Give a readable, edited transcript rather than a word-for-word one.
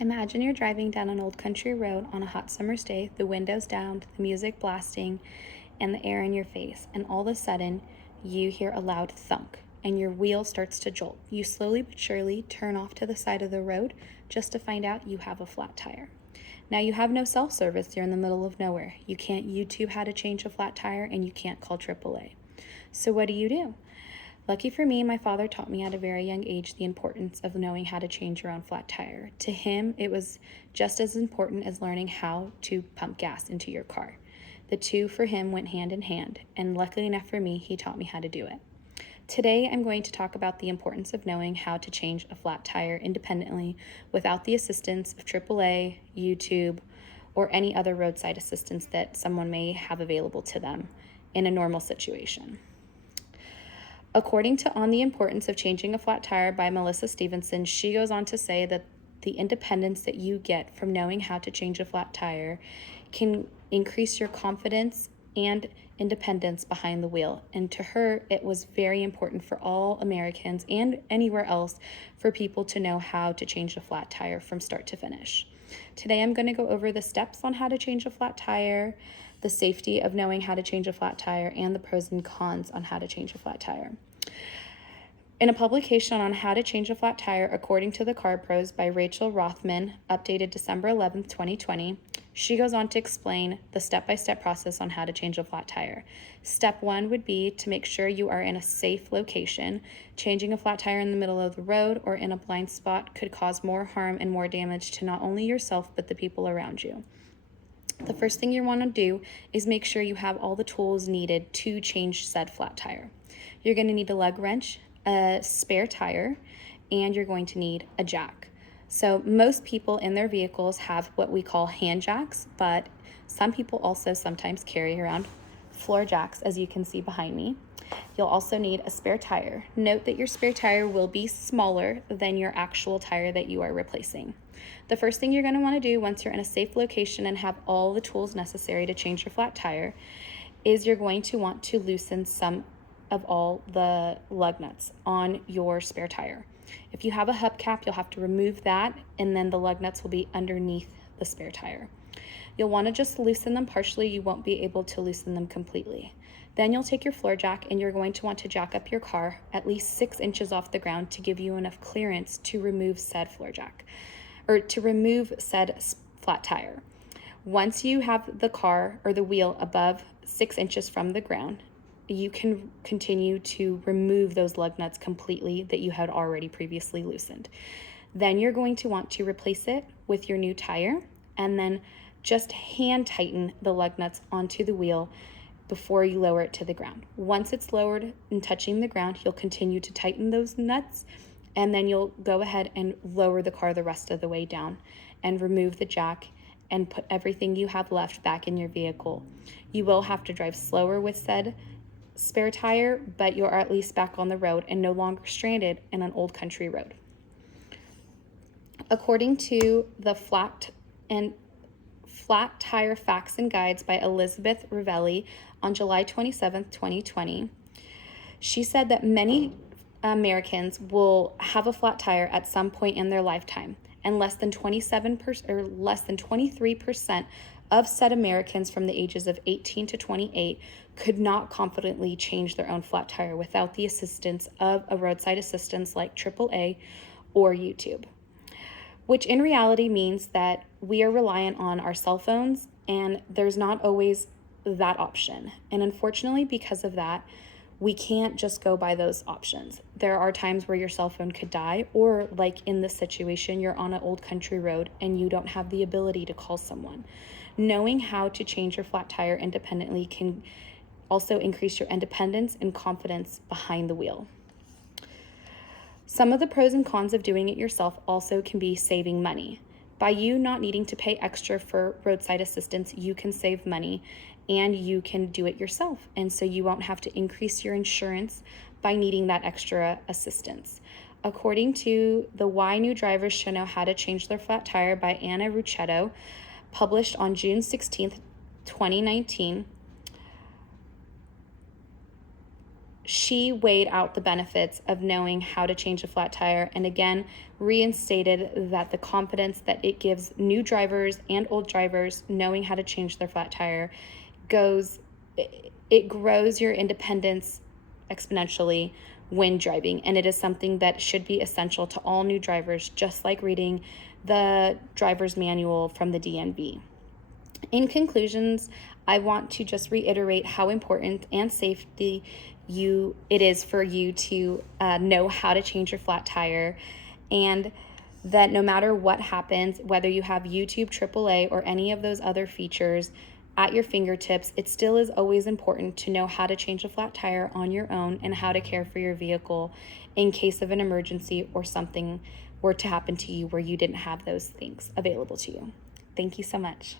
Imagine you're driving down an old country road on a hot summer's day, the windows down, the music blasting, and the air in your face, and all of a sudden, you hear a loud thunk, and your wheel starts to jolt. You slowly but surely turn off to the side of the road just to find out you have a flat tire. Now, you have no self service, you're in the middle of nowhere. You can't YouTube how to change a flat tire, and you can't call AAA. So, what do? Lucky for me, my father taught me at a very young age the importance of knowing how to change your own flat tire. To him, it was just as important as learning how to pump gas into your car. The two for him went hand in hand, and luckily enough for me, he taught me how to do it. Today, I'm going to talk about the importance of knowing how to change a flat tire independently without the assistance of AAA, YouTube, or any other roadside assistance that someone may have available to them in a normal situation. According to On the Importance of Changing a Flat Tire by Melissa Stevenson, she goes on to say that the independence that you get from knowing how to change a flat tire can increase your confidence and independence behind the wheel. And to her, it was very important for all Americans and anywhere else for people to know how to change a flat tire from start to finish. Today, I'm going to go over the steps on how to change a flat tire, the safety of knowing how to change a flat tire, and the pros and cons on how to change a flat tire. In a publication on how to change a flat tire according to the Car Pros by Rachel Rothman, updated December 11th, 2020, she goes on to explain the step-by-step process on how to change a flat tire. Step 1 would be to make sure you are in a safe location. Changing a flat tire in the middle of the road or in a blind spot could cause more harm and more damage to not only yourself but the people around you. The first thing you want to do is make sure you have all the tools needed to change said flat tire. You're going to need a lug wrench, a spare tire, and you're going to need a jack. So most people in their vehicles have what we call hand jacks, but some people also sometimes carry around floor jacks, as you can see behind me. You'll also need a spare tire. Note that your spare tire will be smaller than your actual tire that you are replacing. The first thing you're going to want to do once you're in a safe location and have all the tools necessary to change your flat tire is you're going to want to loosen some of all the lug nuts on your spare tire. If you have a hubcap, you'll have to remove that, and then the lug nuts will be underneath the spare tire. You'll want to just loosen them partially. You won't be able to loosen them completely. Then you'll take your floor jack and you're going to want to jack up your car at least 6 inches off the ground to give you enough clearance to remove said floor jack, or to remove said flat tire. Once you have the car or the wheel above 6 inches from the ground, you can continue to remove those lug nuts completely that you had already previously loosened. Then you're going to want to replace it with your new tire and then just hand tighten the lug nuts onto the wheel before you lower it to the ground. Once it's lowered and touching the ground, you'll continue to tighten those nuts, and then you'll go ahead and lower the car the rest of the way down and remove the jack and put everything you have left back in your vehicle. You will have to drive slower with said spare tire, but you're at least back on the road and no longer stranded in an old country road. According to the Flat Tire Facts and Guides by Elizabeth Rivelli on July 27th, 2020, she said that many Americans will have a flat tire at some point in their lifetime, and less than 23% of said Americans from the ages of 18 to 28 could not confidently change their own flat tire without the assistance of a roadside assistance like AAA or YouTube, which in reality means that we are reliant on our cell phones, and there's not always that option. And unfortunately, because of that, we can't just go by those options. There are times where your cell phone could die, or like in this situation, you're on an old country road and you don't have the ability to call someone. Knowing how to change your flat tire independently can also increase your independence and confidence behind the wheel. Some of the pros and cons of doing it yourself also can be saving money. By you not needing to pay extra for roadside assistance, you can save money and you can do it yourself. And so you won't have to increase your insurance by needing that extra assistance. According to the Why New Drivers Should Know How to Change Their Flat Tire by Anna Rucchetto, published on June 16th, 2019, she weighed out the benefits of knowing how to change a flat tire and again reinstated that the confidence that it gives new drivers and old drivers knowing how to change their flat tire goes it grows your independence exponentially when driving, and it is something that should be essential to all new drivers, just like reading the driver's manual from the DMV. In conclusions, I want to just reiterate how important and safety it is for you to know how to change your flat tire, and that no matter what happens, whether you have YouTube AAA or any of those other features at your fingertips, it still is always important to know how to change a flat tire on your own and how to care for your vehicle in case of an emergency or something were to happen to you where you didn't have those things available to you. Thank you so much.